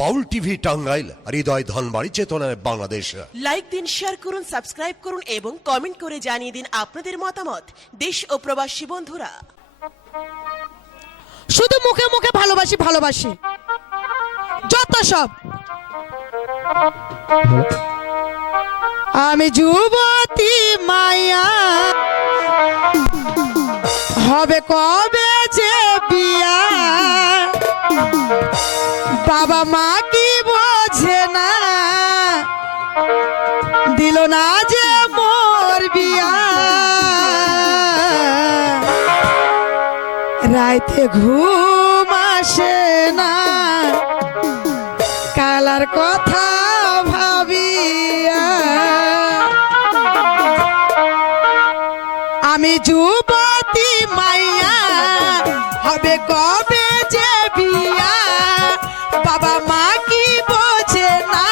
বাউল TV Tangail, হৃদয় ধনবাড়ি, চেতনায় Bangladesh. Like দিন, share করুন, সাবস্ক্রাইব করুন এবং কমেন্ট করে জানিয়ে দিন আপনাদের মতামত। দেশ ও প্রবাসী বন্ধুরা, শুধু মুখে মুখে ভালোবাসি ভালোবাসি, যত সব। আমি যুবতী মায়া, হবে কবে যে বিয়া, বাবা মা কি বোঝে না, দিল না যে মোর বিয়া, রাইতে ঘুম আসে না, কালার কথা ভাবিয়া। আমি যুবতী মাইয়া, হবে কবে যে বিয়া, বাবা মা কি বোঝে না,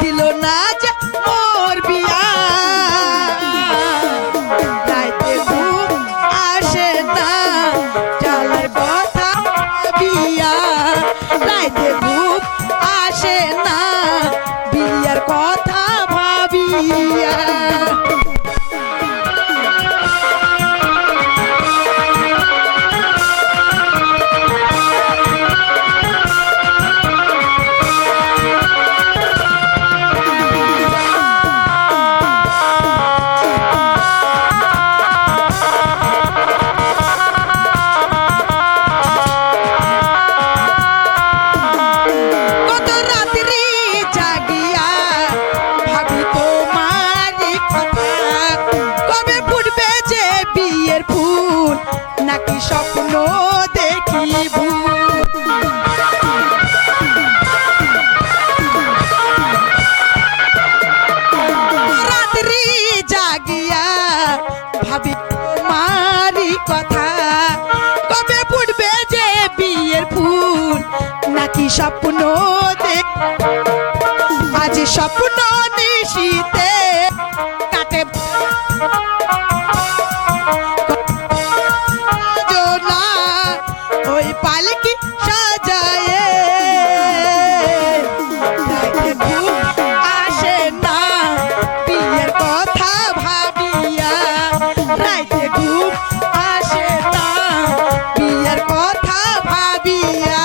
দিল না যে মোর বিয়া, রাইতে ঘুম আসে না, কালার কথা ভাবিয়া, রাইতে ঘুম আসে না, বিয়ার কথা ভাবিয়া। কত রাত্রি জাগিয়া ভাবি তোমারই কথা, কবে ফুটবে যে বিয়ের ফুল, নাকি স্বপ্ন দেখি ভুল। রাত্রি জাগিয়া ভাবি তোমারই কথা, কবে ফুটবে যে বিয়ের ফুল, নাকি স্বপ্ন দেখ। আজ স্বপ্ন নিশীতে কাটে না, ওই পালকি সাজায়ে, রাইতে ঘুম আসে না, বিয়ের কথা ভাবিয়া, রাইতে ঘুম আসে না, বিয়ের কথা ভাবিয়া।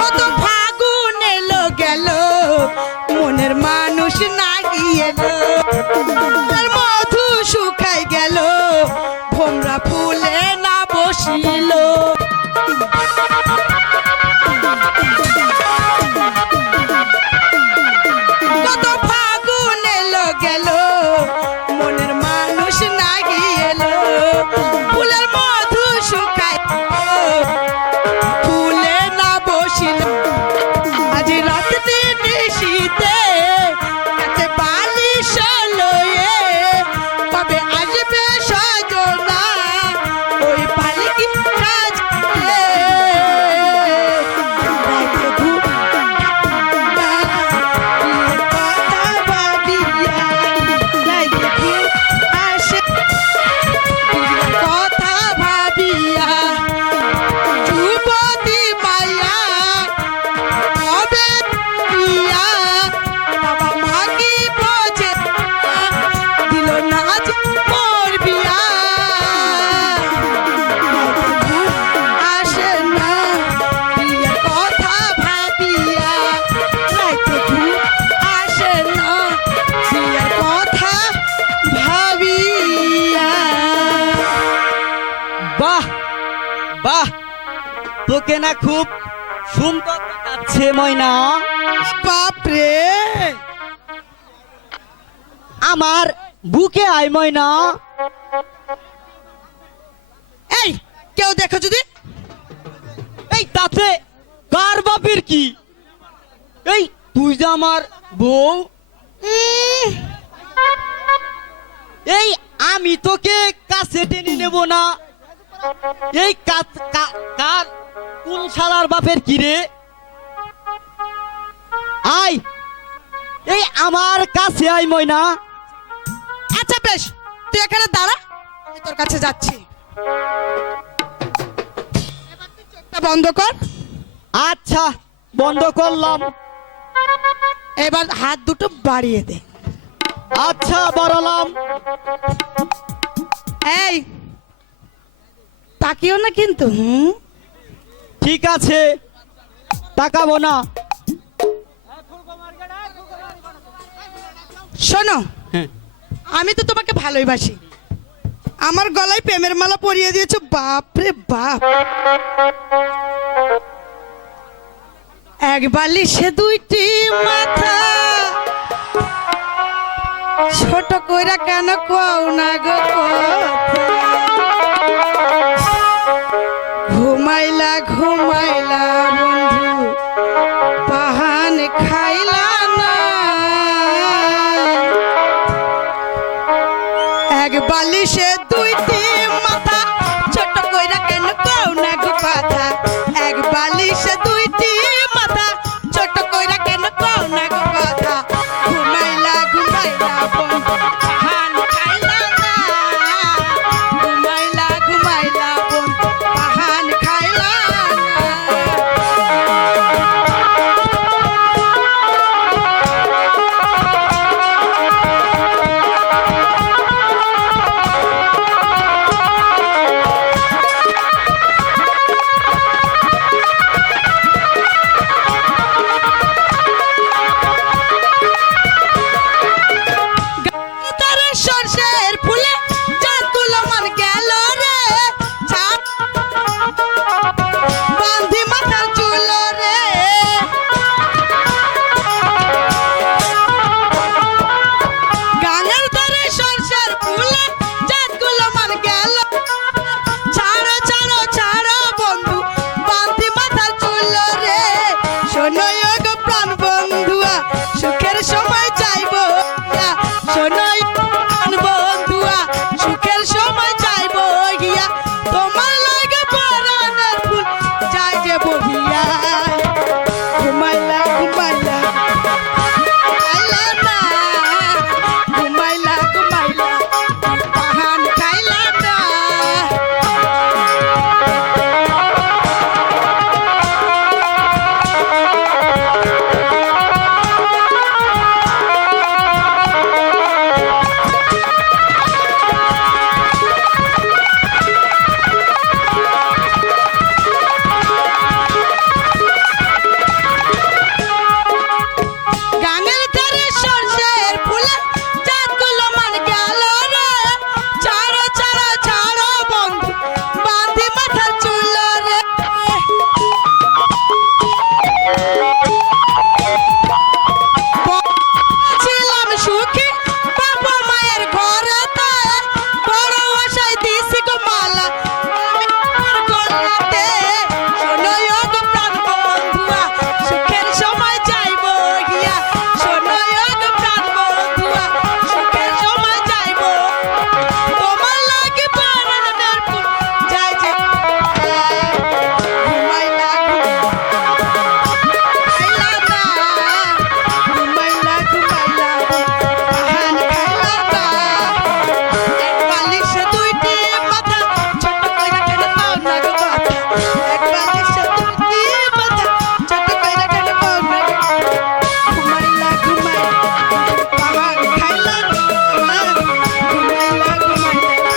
কত ফাগুন এলো গেল, মনের মানুষ না গিয়েলো, আর মধু শুকাই গেল, ভোমরা ফুলে না বসিল। কত ফাগুন এলো গেল, মনের মানুষ না গিয়েলো, ফুলের মধু শুকাই ফুলে না বসিল। আজ রাত্রি নিশীতে কাছে বালিশ লয়ে, কবে আসবে সজনা, ওই পালকি সাজিয়ে, রাইতে ঘুম না, বিয়ের কথা ভাবিয়া, রাইতে ঘুম আসে, বিয়ের কথা ভাবিয়া। যুবতী মাইয়া, হবে বিয়া, বাবা মা কি বোঝে না, দিল না যে মোর বিয়া, রাইতে ঘুম আসে না, বিয়ের কথা ভাবিয়া, রাইতে ঘুম আসে না, বিয়ের কথা ভাবিয়া। বাহ বাহ, তোকে না খুব সুন্দর দেখাচ্ছে ময়না। বাপরে, আমার বুকে আয় ময়না। এই কেউ দেখো যদি, এই তাতে কার বাপের কি? এই তুই যে আমার বউ। এই আমি তোকে কাছে টেনে নেব না। এই কার কোন শালার বাপের কি রে? আয়, এই আমার কাছে আয় ময়না। আচ্ছা বেশ, তুই এখানে দাঁড়া, আমি তোর কাছে যাচ্ছি। এবার তুই চোখটা বন্ধ কর। আচ্ছা, বন্ধ করলাম। এবার হাত দুটো বাড়িয়ে দে। আচ্ছা, বাড়ালাম। এই তাকিও না কিন্তু। ঠিক আছে, তাকাবো না। শোনো, হ্যাঁ। আমি তো তোমাকে ভালোবাসি। আমার গলায় প্রেমের মালা পরিয়ে দিয়েছো, বাপ রে বাপ। এক বালিশে দুইটি মাথা, ছোট কইরা কেন কও না গো কথা? ঘুমাইলা ঘুমাইলা বন্ধু, পাহান খাইলা না। এক বালিশে দুইটি মাথা, ছোট কইরা কেন কও না গো কথা? এক বালিশে দুইটি মাথা, ছোট কইরা কেন কও না গো কথা? ঘুমাইলা ঘুমাইলা বন্ধু, পাহান খাইলা না। ঘুমাইলা ঘুমাইলা বন্ধু, পাহান খাইলা না। তারে সরষের ফুলে চাঁদগুলো মন গেল রে, ছাপ বাঁধি মাথার চুল রে। গানের তারে সরষের ফুলে চাঁদগুলো মন গেল। ছাড়ো ছাড়ো ছাড়ো বন্ধু, বাঁধি মাথার চুল রে। শোনো গো প্রাণ বন্ধুয়া, সুখের সময় চাইবো না। শোনো প্রাণ বন্ধুয়া, সুখের সময় চাইবো গিয়া। তোমার লাগে পরাণের ফুল যাই যে বহিয়া। ঘুমাইলা ঘুমাইলা খাইলা না। ঘুমাইলা ঘুমাইলা পাহান খাইলা না। গানের ধারে সরষের ফুলে চাঁদগুলো মান গেল রে। ছাড়ো ছাড়ো ছাড়ো বন্ধু, বাঁধি মাথার চুল রে। ছিলাম সুখী বাবা মায়ের ঘরেতে, বড় আশায় দিছি গো মালা আমি আমার গলাতে। শোনো গো প্রাণ বন্ধুয়া, সুখের সময় চাইবো গিয়া। শোনো গো প্রাণ বন্ধুয়া, সুখের সময় চাইবো। তোমার লাগে পরাণের ফুল যাই যে ঘুমাইলা খাইলা না। ঘুমাইলা ঘুমাইলা পাহান খাইলা না। এক বালিশে দুইটি মাথা, ছোট কইরা কেন কও না গো কথা? এক বালিশে দুইটি মাথা, ছোট কইরা কেন কও না গো কথা? ঘুমাইলা ঘুমাইলা পাহান খাইলা না। ঘুমাইলা ঘুমাইলা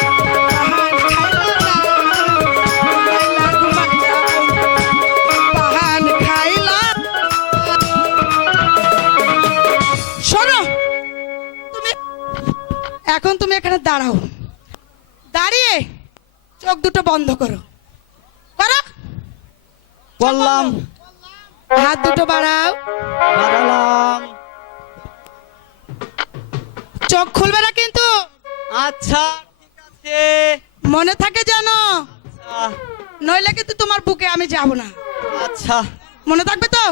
পাহান খাইলা না। ঘুমাইলা ঘুমাইলা পাহান খাইলা। শোনো, তুমি এখন তুমি এখানে দাঁড়াও। দাঁড়িয়ে চোখ দুটো বন্ধ করো। করো। করলাম, হাত দুটো বাড়াও। বাড়ালাম। চোখ খুলবে না কিন্তু, আচ্ছা, ঠিক আছে। মনে থাকে জানো, আচ্ছা, নইলে কিন্তু তোমার বুকে আমি যাব না। আচ্ছা। মনে থাকবে তো?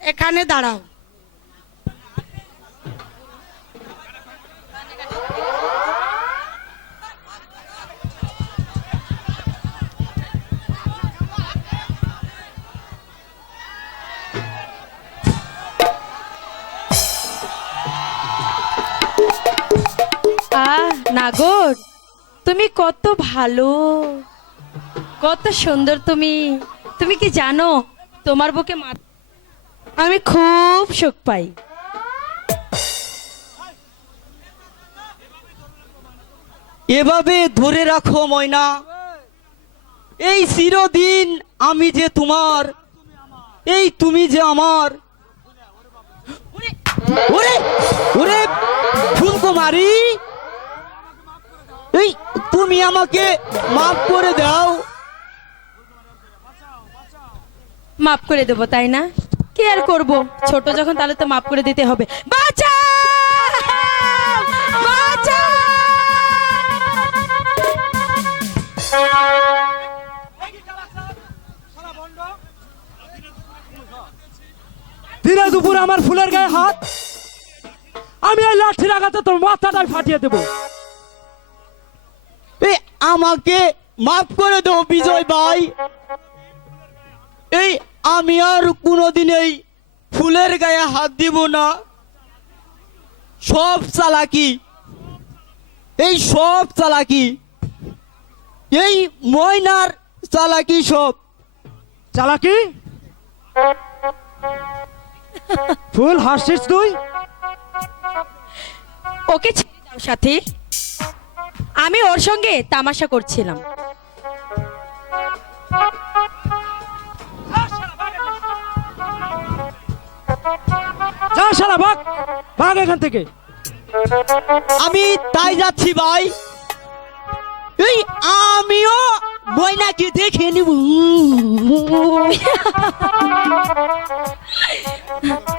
এখানে দাঁড়াও। নাগর, তুমি কত ভালো, কত সুন্দর তুমি। তুমি কি জানো তোমার বুকে আমি খুব সুখ পাই। এভাবে ধরে রাখো ময়না, এই চিরদিন আমি যে তোমার, এই তুমি যে আমার। ওরে ওরে ফুলকুমারী, এই তুমি আমাকে মাফ করে দাও। মাফ করে দেবো তাই না? কি আর করব, ছোট যখন তাহলে তো মাফ করে দিতে হবে। বাঁচা বাঁচা। দিনে দুপুর আমার ফুলের গায়ে হাত, আমি এই লাঠির আঘাতে তোর মাথাটাই ফাটিয়ে দেবো। এই আমাকে মাফ করে দাও বিজয় ভাই, এই আমি আর কোনোদিন এই ফুলের গায়ে হাত দিব না। সব চালাকি, এই সব চালাকি, এই ময়নার চালাকি সব। চালাকি? ফুল হাসছিস তুই? ওকে ছেড়ে দাও সাথী, আমি ওর সঙ্গে তামাশা করছিলাম। যা শালা, ভাগ ভাগ এখান থেকে। আমি তাই যাচ্ছি ভাই, এই আমিও ময়নাকে দেখে নিব।